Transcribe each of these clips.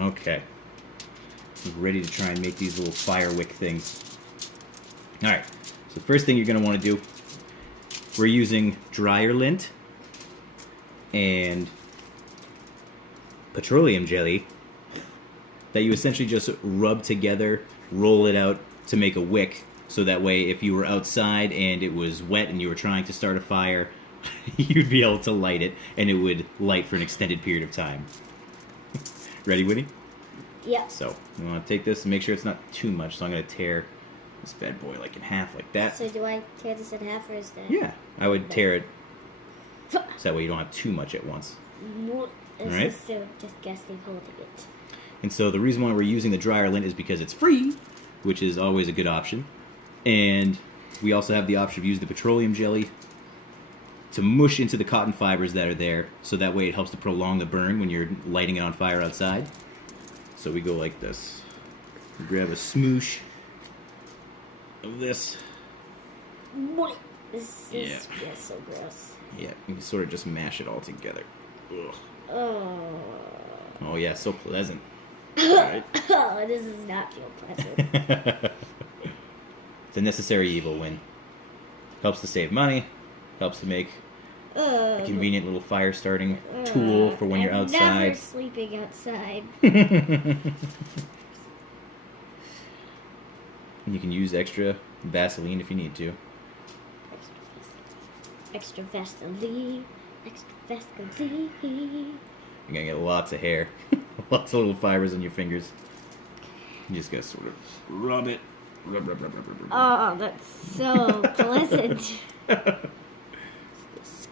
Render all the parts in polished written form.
Okay. We're ready to try and make these little fire wick things. Alright, so the first thing you're going to want to do, we're using dryer lint and petroleum jelly that you essentially just rub together, roll it out to make a wick, so that way if you were outside and it was wet and you were trying to start a fire, you'd be able to light it and it would light for an extended period of time. Ready, Whitney? Yeah. So, you want to take this and make sure it's not too much, so I'm going to tear this bad boy like in half like that. So do I tear this in half or is that? Yeah, I would tear it so that way you don't have too much at once. It's Right? just so disgusting holding it. And so the reason why we're using the dryer lint is because it's free, which is always a good option. And we also have the option of using the petroleum jelly to mush into the cotton fibers that are there, so that way it helps to prolong the burn when you're lighting it on fire outside. So we go like this. We grab a smoosh of this. This is so gross. Yeah, you can sort of just mash it all together. Ugh. Oh yeah, so pleasant. Right? Oh, this does not feel pleasant. It's a necessary evil, Win. Helps to save money. Helps to make a convenient little fire starting tool for when you're outside. I'm never sleeping outside. You can use extra Vaseline if you need to. Extra Vaseline. Extra Vaseline. You're gonna get lots of hair. Lots of little fibers on your fingers. You just gotta sort of rub it. Rub, rub, rub, rub, rub, rub. Oh, that's so pleasant.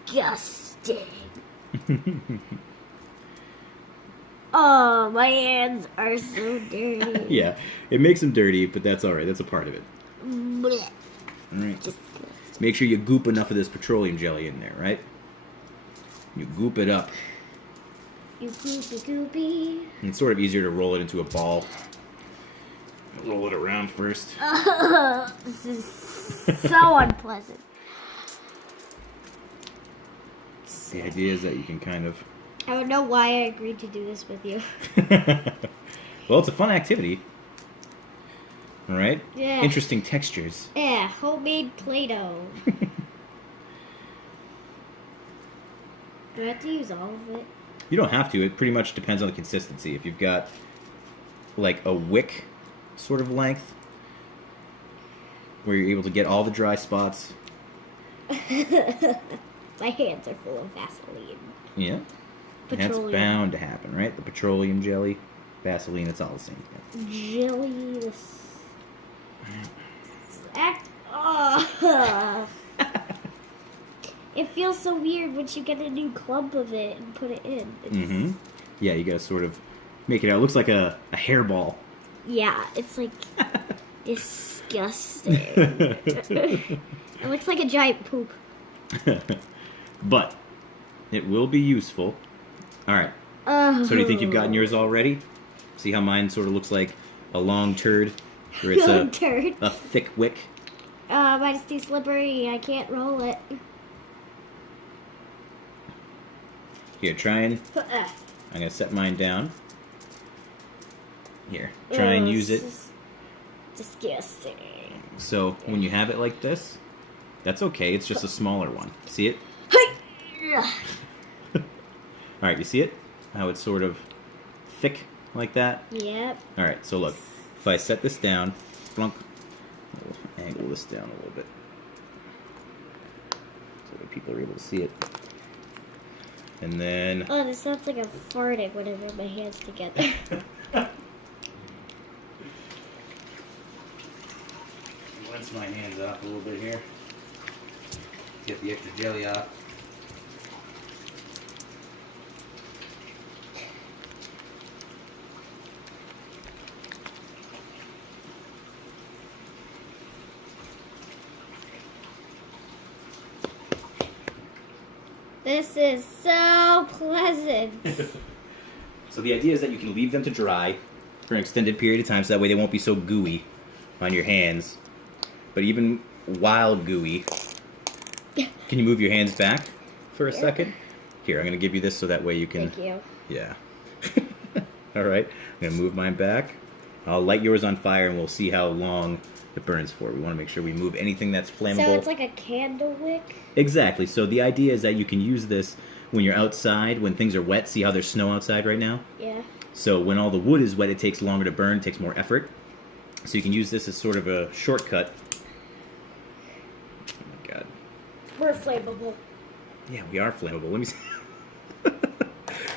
Disgusting. Oh, my hands are so dirty. Yeah, it makes them dirty, but that's alright. That's a part of it. Blech. Alright. Disgusting. Make sure you goop enough of this petroleum jelly in there, right? You goop it up. You goopy goopy. And it's sort of easier to roll it into a ball. Roll it around first. This is so unpleasant. The idea is that you can kind of... I don't know why I agreed to do this with you. Well, it's a fun activity. Alright? Yeah. Interesting textures. Yeah, homemade Play-Doh. Do I have to use all of it? You don't have to. It pretty much depends on the consistency. If you've got, like, a wick sort of length, where you're able to get all the dry spots. My hands are full of Vaseline. Yeah. And that's bound to happen, right? The petroleum jelly, Vaseline, it's all the same thing. Jelly. Oh. It feels so weird once you get a new clump of it and put it in. Mm-hmm. Yeah, you gotta sort of make it out. It looks like a hairball. Yeah, it's like disgusting. It looks like a giant poop. But it will be useful. Alright. Oh. So do you think you've gotten yours already? See how mine sort of looks like a long turd? Where it's a thick wick? Mine's too slippery. I can't roll it. Here, try and... I'm going to set mine down. Here, try and use it. Disgusting. So, when you have it like this, that's okay. It's just a smaller one. See it? Alright, you see it? How it's sort of thick like that? Yep. Alright, so look. If I set this down, flunk, I'll angle this down a little bit. So that people are able to see it. And then... Oh, this sounds like I'm farting when I rub my hands together. Rinse my hands off a little bit here. Get the extra jelly off. This is so pleasant. So the idea is that you can leave them to dry for an extended period of time, so that way they won't be so gooey on your hands. But even while gooey, can you move your hands back for a second? Here, I'm going to give you this so that way you can... Thank you. Yeah. All right, I'm gonna move mine back. I'll light yours on fire, and we'll see how long it burns for. We want to make sure we move anything that's flammable. So it's like a candle wick? Exactly. So the idea is that you can use this when you're outside, when things are wet. See how there's snow outside right now? Yeah. So when all the wood is wet, it takes longer to burn, takes more effort. So you can use this as sort of a shortcut. Oh my god. We're flammable. Yeah, we are flammable. Let me see.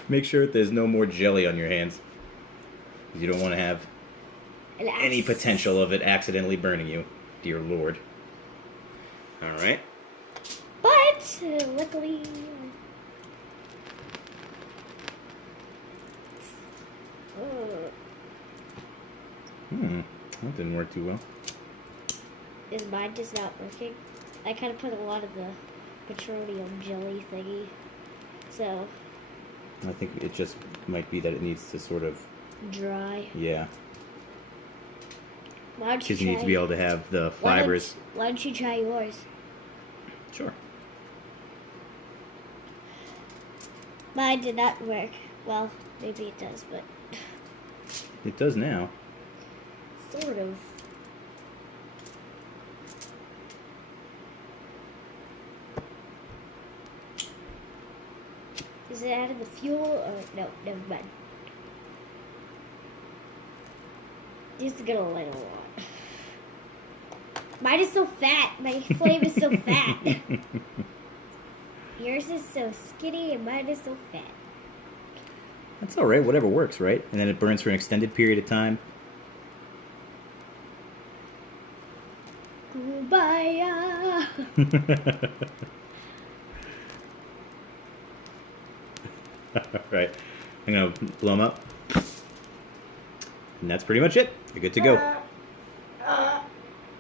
Make sure that there's no more jelly on your hands. You don't want to have any potential of it accidentally burning you. Dear Lord. Alright. But, luckily... That didn't work too well. Is mine just not working? I kind of put a lot of the petroleum jelly thingy. So... I think it just might be that it needs to sort of... dry. Yeah. Why don't you Because you need to be able to have the fibers. Why don't you try yours? Sure. Mine did not work. Well, maybe it does, but... It does now. Sort of. Is it out of the fuel or no? Never mind. Just gonna light a lot. Mine is so fat. My flame is so fat. Yours is so skinny and mine is so fat. That's alright, whatever works, right? And then it burns for an extended period of time. Kumbaya. Alright, I'm gonna blow them up. And that's pretty much it. You're good to go.